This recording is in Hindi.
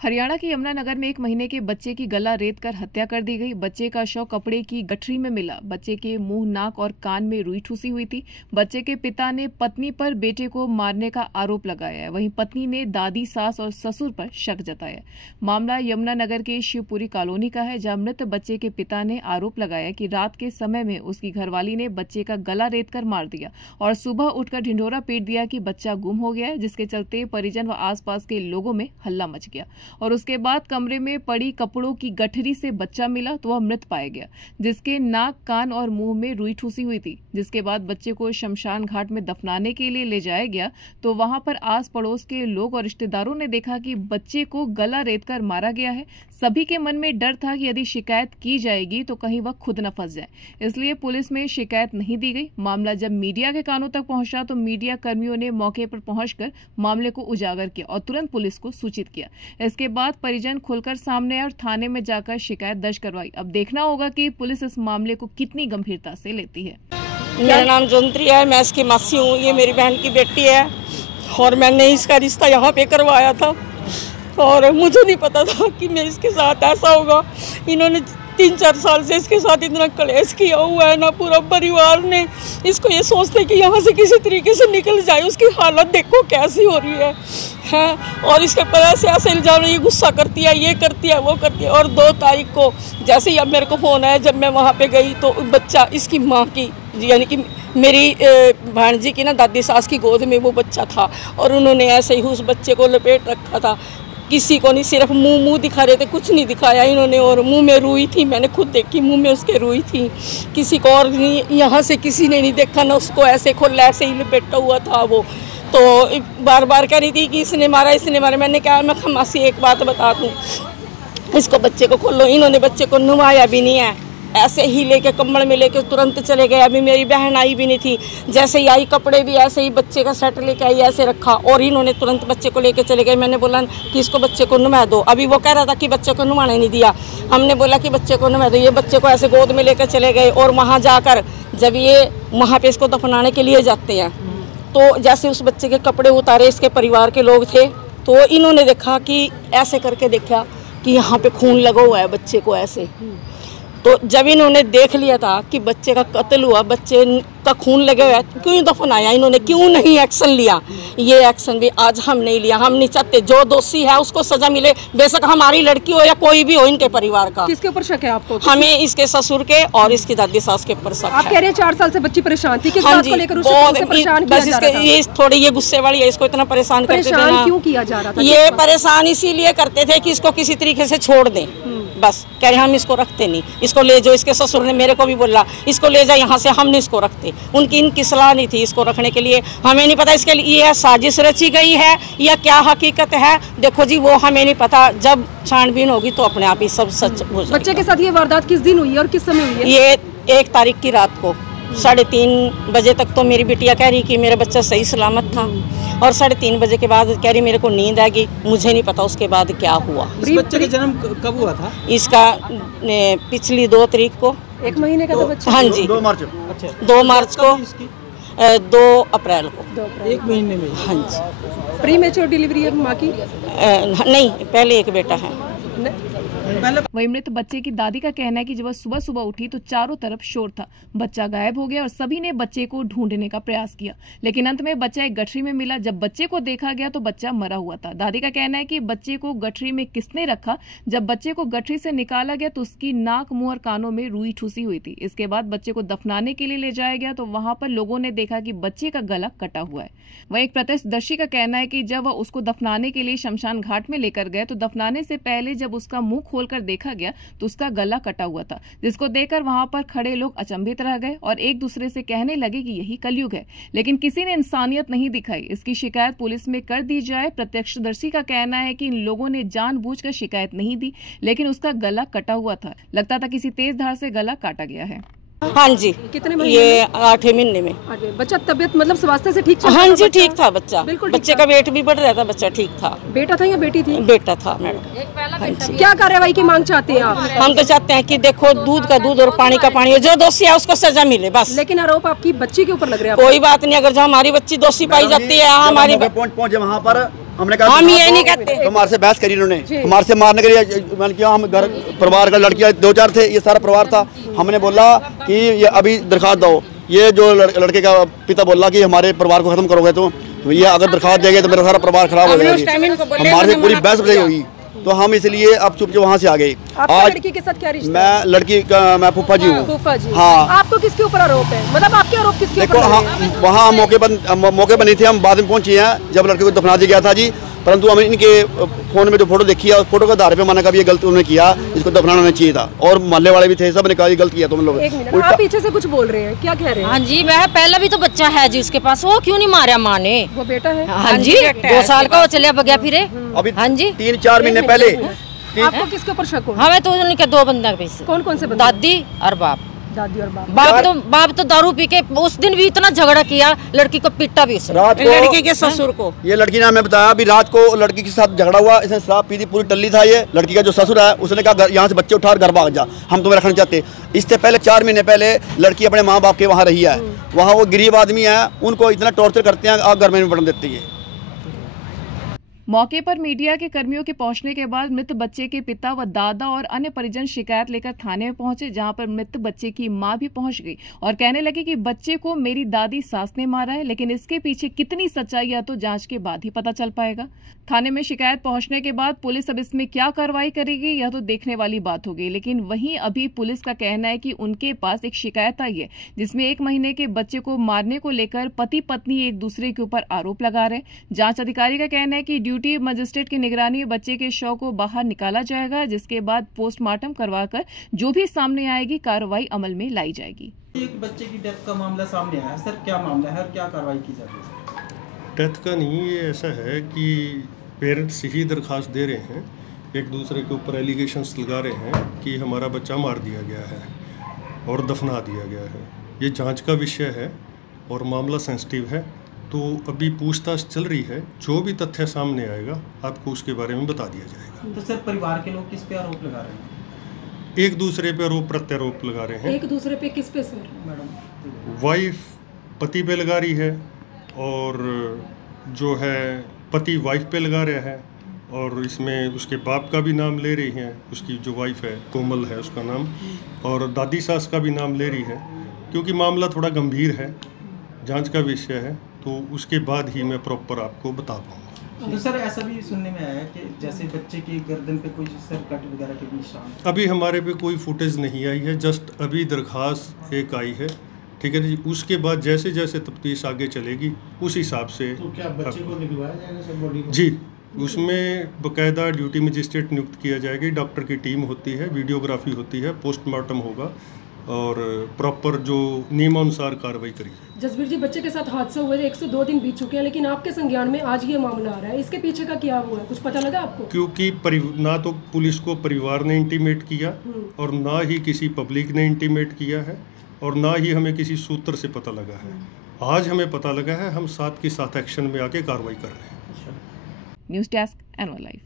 हरियाणा के यमुनानगर में 1 महीने के बच्चे की गला रेत कर हत्या कर दी गई। बच्चे का शव कपड़े की गठरी में मिला। बच्चे के मुंह, नाक और कान में रुई ठूसी हुई थी। बच्चे के पिता ने पत्नी पर बेटे को मारने का आरोप लगाया है। वहीं पत्नी ने दादी, सास और ससुर पर शक जताया। मामला यमुनानगर के शिवपुरी कॉलोनी का है, जहां मृत बच्चे के पिता ने आरोप लगाया कि रात के समय में उसकी घरवाली ने बच्चे का गला रेत कर मार दिया और सुबह उठकर ढिंढोरा पीट दिया कि बच्चा गुम हो गया है, जिसके चलते परिजन व आसपास के लोगों में हल्ला मच गया और उसके बाद कमरे में पड़ी कपड़ों की गठरी से बच्चा मिला तो वह मृत पाया गया, जिसके नाक, कान और मुंह में रुई ठूसी हुई थी। जिसके बाद बच्चे को शमशान घाट में दफनाने के लिए ले जाया गया तो वहां पर आस पड़ोस के लोग और रिश्तेदारों ने देखा कि बच्चे को गला रेत कर मारा गया है। सभी के मन में डर था कि यदि शिकायत की जाएगी तो कहीं वह खुद न फंस जाए, इसलिए पुलिस में शिकायत नहीं दी गई। मामला जब मीडिया के कानों तक पहुंचा तो मीडिया कर्मियों ने मौके पर पहुंचकर मामले को उजागर किया और तुरंत पुलिस को सूचित किया। इसके बाद परिजन खुलकर सामने आए और थाने में जाकर शिकायत दर्ज करवाई। अब देखना होगा कि पुलिस इस मामले को कितनी गंभीरता से लेती है। मेरा नाम जंत्री है, मैं इसकी मासी हूँ। ये मेरी बहन की बेटी है और मैंने इसका रिश्ता यहाँ पे करवाया था और मुझे नहीं पता था कि मैं इसके साथ ऐसा होगा। इन्होंने 3-4 साल से इसके साथ इतना कलेश किया हुआ है ना, पूरा परिवार ने इसको ये सोचते कि यहाँ से किसी तरीके से निकल जाए। उसकी हालत देखो कैसी हो रही है और इसके पर ऐसे इल्जाम, ये गुस्सा करती है, ये करती है, वो करती है। और 2 तारीख को जैसे ही अब मेरे को फ़ोन आया, जब मैं वहाँ पे गई तो बच्चा इसकी माँ की, यानी कि मेरी भांजी की ना दादी सास की गोद में वो बच्चा था और उन्होंने ऐसे ही उस बच्चे को लपेट रखा था। किसी को नहीं, सिर्फ मुंह दिखा रहे थे, कुछ नहीं दिखाया इन्होंने। और मुंह में रुई थी, मैंने खुद देखी, मुंह में उसके रुई थी। किसी को और नहीं, यहाँ से किसी ने नहीं देखा ना, उसको ऐसे खोला, ऐसे ही लपेटा हुआ था वो। तो बार बार कह रही थी कि इसने मारा, इसने मारा। मैंने कहा मैं खमासी एक बात बता दूँ, इसको बच्चे को खोलो। इन्होंने बच्चे को नहवाया भी नहीं है, ऐसे ही लेके कम्बल में लेके तुरंत चले गए। अभी मेरी बहन आई भी नहीं थी, जैसे ही आई कपड़े भी ऐसे ही बच्चे का सेट लेके आई, ऐसे रखा और इन्होंने तुरंत बच्चे को लेके चले गए। मैंने बोला कि इसको बच्चे को नहवा दो। अभी वो कह रहा था कि बच्चे को नहवाने नहीं दिया। हमने बोला कि बच्चे को नहवा दो। ये बच्चे को ऐसे गोद में लेकर चले गए और वहाँ जाकर जब ये वहाँ पे इसको दफनाने के लिए जाते हैं तो जैसे उस बच्चे के कपड़े उतारे, इसके परिवार के लोग थे, तो इन्होंने देखा कि ऐसे करके देखा कि यहाँ पे खून लगा हुआ है बच्चे को ऐसे। तो जब इन्होंने देख लिया था कि बच्चे का कत्ल हुआ, बच्चे का खून लगे हुआ है, क्यों दफनाया इन्होंने, क्यों नहीं एक्शन लिया? ये एक्शन भी आज हम नहीं लिया। हम नहीं चाहते जो दोषी है उसको सजा मिले, बेशक हमारी लड़की हो या कोई भी हो इनके परिवार का। किसके ऊपर शक है आपको? हमें इसके ससुर के और इसकी दादी सास के ऊपर शक है। आप कह रहे हैं 4 साल से बच्ची परेशान थी, किस बात को लेकर उसे परेशान किया जा रहा था? ये थोड़ी ये गुस्से वाली है, इसको इतना परेशान करते थे ना। क्यों किया जा रहा था? ये परेशान इसीलिए करते थे कि इसको किसी तरीके से छोड़ दें, बस। कह रहे हम इसको रखते नहीं, इसको ले जाओ। इसके ससुर ने मेरे को भी बोला इसको ले जाओ यहाँ से, हमने इसको रखते। इनकी सलाह नहीं थी इसको रखने के लिए। हमें नहीं पता इसके लिए यह साजिश रची गई है या क्या हकीकत है, देखो जी वो हमें नहीं पता। जब छानबीन होगी तो अपने आप ही सब सच हो जाएगा। बच्चे के साथ ये वारदात किस दिन हुई है और किस समय हुई है? ये 1 तारीख की रात को 3:30 बजे तक तो मेरी बिटिया कह रही कि मेरा बच्चा सही सलामत था और 3:30 बजे के बाद कह रही मेरे को नींद आ गई। मुझे नहीं पता उसके बाद क्या हुआ। इस बच्चे का जन्म कब हुआ था? इसका पिछली 2 तारीख को। 1 महीने का था बच्चा? हाँ जी, 2 मार्च। अच्छा, 2 मार्च को, 2 अप्रैल को। 1 महीने में? हाँ जी। प्री मैच्योर डिलीवरी है माँ की? नहीं, पहले एक बेटा है। वहीं मृत बच्चे की दादी का कहना है कि जब वह सुबह सुबह उठी तो चारों तरफ शोर था, बच्चा गायब हो गया और सभी ने बच्चे को ढूंढने का प्रयास किया, लेकिन अंत में बच्चा एक गठरी में मिला। जब बच्चे को देखा गया तो बच्चा मरा हुआ था। दादी का कहना है कि बच्चे को गठरी में किसने रखा, जब बच्चे को गठरी से निकाला गया तो उसकी नाक, मुंह और कानों में रुई ठूसी हुई थी। इसके बाद बच्चे को दफनाने के लिए ले जाया गया तो वहां पर लोगों ने देखा कि बच्चे का गला कटा हुआ है। वहीं एक प्रत्यक्षदर्शी का कहना है कि जब वह उसको दफनाने के लिए शमशान घाट में लेकर गए तो दफनाने से पहले जब उसका मुंह खोलकर देखा गया तो उसका गला कटा हुआ था, जिसको देखकर वहां पर खड़े लोग अचंभित रह गए और एक दूसरे से कहने लगे कि यही कलयुग है, लेकिन किसी ने इंसानियत नहीं दिखाई। इसकी शिकायत पुलिस में कर दी जाए। प्रत्यक्षदर्शी का कहना है कि इन लोगों ने जानबूझकर शिकायत नहीं दी, लेकिन उसका गला कटा हुआ था, लगता था किसी तेज धार से गला काटा गया है। हाँ जी। कितने महीने? ये 8वें महीने में। बच्चा तबियत मतलब स्वास्थ्य से ठीक? हाँ जी, ठीक था बच्चा। बिल्कुल बच्चे का वेट भी बढ़ रहा था, बच्चा ठीक था। बेटा था या बेटी थी? बेटा था मैडम। क्या कार्रवाई की मांग चाहते हैं आप? हम तो चाहते हैं कि देखो दूध का दूध और पानी का पानी, जो दोषी है उसको सजा मिले, बस। लेकिन आरोप आपकी बच्ची के ऊपर लग रहा है। कोई बात नहीं, अगर जो हमारी बच्ची दोषी पाई जाती है, हमारी पहुंचे वहाँ पर हमने कहा हम ये नहीं कहते। तो हमारे से बहस करी इन्होंने, हमारे से मारने के लिए मैंने किया। हम घर परिवार का लड़कियां 2-4 थे, ये सारा परिवार था। हमने बोला कि ये अभी दरखास्त दो। ये जो लड़के का पिता बोला कि हमारे परिवार को खत्म करोगे तो ये अगर दरखास्त देंगे तो मेरा सारा परिवार खराब हो जाएगा। हमारे से पूरी बहस हुई, तो हम इसलिए अब चुप वहाँ से आ गए। आज लड़की के साथ क्या रिश्ता? मैं लड़की का मैं फूफा जी हूँ। फूफा जी, हाँ। आपको किसके ऊपर आरोप है? मतलब आपके आरोप किसके ऊपर? देखो हाँ, वहाँ मौके पर नहीं थे, हम बाद में पहुंचे हैं जब लड़के को दफना दिया गया था जी। परंतु हमने इनके फोन में जो फोटो देखी है, फोटो के आधार पे मैंने कहा ये गलत उन्होंने किया, इसको दफनाना नहीं चाहिए था। और मोहल्ले वाले भी थे, सब ने कहा ये गलत किया तुम लोग। एक मिनट, आप पीछे से कुछ बोल रहे हैं, क्या कह रहे हैं? हाँ जी, वह पहला भी तो बच्चा है जी उसके पास, वो क्यों नहीं मारा माँ ने? वो बेटा है? हाँ जी, 2 साल का वो चलिया बगया फिरे। अभी हाँ जी, 3-4 महीने पहले। आपको किसके ऊपर शक हो? हमें तो उनके 2 बंदा पे। कौन कौन से बंदे? दादी और बाप। दादी और बाप। बाप तो दारू पी के उस दिन भी इतना झगड़ा किया, लड़की को पीटा भी उसने। रात को लड़की के ससुर को, ये लड़की ने हमें बताया अभी रात को लड़की के साथ झगड़ा हुआ, इसने शराब पी थी, पूरी टल्ली था। ये लड़की का जो ससुर है उसने कहा यहाँ से बच्चे उठा घर भाग जा, हम तुम्हें रखना चाहते। इससे पहले 4 महीने पहले लड़की अपने माँ बाप के वहाँ रही है। वहाँ वो गरीब आदमी है, उनको इतना टॉर्चर करते हैं, आप घर में पढ़ने देती है। मौके पर मीडिया के कर्मियों के पहुंचने के बाद मृत बच्चे के पिता व दादा और अन्य परिजन शिकायत लेकर थाने में पहुंचे, जहां पर मृत बच्चे की मां भी पहुंच गई और कहने लगी कि बच्चे को मेरी दादी सास ने मारा है, लेकिन इसके पीछे कितनी सच्चाई है तो जांच के बाद ही पता चल पाएगा। थाने में शिकायत पहुंचने के बाद पुलिस अब इसमें क्या कार्रवाई करेगी यह तो देखने वाली बात होगी, लेकिन वहीं अभी पुलिस का कहना है कि उनके पास एक शिकायत आई है जिसमें 1 महीने के बच्चे को मारने को लेकर पति पत्नी एक दूसरे के ऊपर आरोप लगा रहे हैं। जांच अधिकारी का कहना है कि ड्यूटी मजिस्ट्रेट की निगरानी में बच्चे के शव को बाहर निकाला जाएगा, जिसके बाद पोस्टमार्टम करवाकर जो भी सामने आएगी कार्रवाई अमल में लाई जाएगी। एक बच्चे की डेथ का मामला सामने आया सर, क्या मामला है और क्या कार्रवाई की जाती है? डेथ का नहीं, ये ऐसा है कि पेरेंट्स ही दरखास्त दे रहे हैं, एक दूसरे के ऊपर एलिगेशंस लगा रहे हैं कि हमारा बच्चा मार दिया गया है और दफना दिया गया है। ये जांच का विषय है और मामला सेंसिटिव है, तो अभी पूछताछ चल रही है। जो भी तथ्य सामने आएगा आपको उसके बारे में बता दिया जाएगा। तो सर परिवार के लोग किस पे आरोप लगा रहे हैं? एक दूसरे पे आरोप प्रत्यारोप लगा रहे हैं। एक दूसरे पे किस पे सर? मैडम वाइफ पति पे लगा रही है और जो है पति वाइफ पे लगा रहा है, और इसमें उसके बाप का भी नाम ले रही हैं, उसकी जो वाइफ है कोमल है उसका नाम, और दादी सास का भी नाम ले रही है। क्योंकि मामला थोड़ा गंभीर है, जांच का विषय है, तो उसके बाद ही मैं प्रॉपर आपको बता पाऊँगा। तो सर ऐसा भी सुनने में आया कि जैसे बच्चे की गर्दन पे कोई सर कट वगैरह के निशान? अभी हमारे पे कोई फुटेज नहीं आई है, जस्ट अभी दरखास्त एक आई है, ठीक है जी। उसके बाद जैसे जैसे तफ्तीश आगे चलेगी उस हिसाब से तो क्या बच्चे को निकलवाया जाएगा सर बॉडी को? जी, उसमें बकायदा ड्यूटी मजिस्ट्रेट नियुक्त किया जाएगी, डॉक्टर की टीम होती है, वीडियोग्राफी होती है, पोस्टमार्टम होगा और प्रॉपर जो नियमानुसार कार्रवाई करी जाएगी। जसबीर जी, बच्चे के साथ हादसा हुआ है, 102 दिन बीत चुके हैं, लेकिन आपके संज्ञान में आज ये मामला आ रहा है, इसके पीछे का क्या हुआ है, कुछ पता लगा आपको? क्योंकि ना तो पुलिस को परिवार ने इंटीमेट किया और ना ही किसी पब्लिक ने इंटीमेट किया है और ना ही हमें किसी सूत्र से पता लगा है। आज हमें पता लगा है, हम साथ के साथ एक्शन में आके कार्रवाई कर रहे हैं। News desk, anyone live.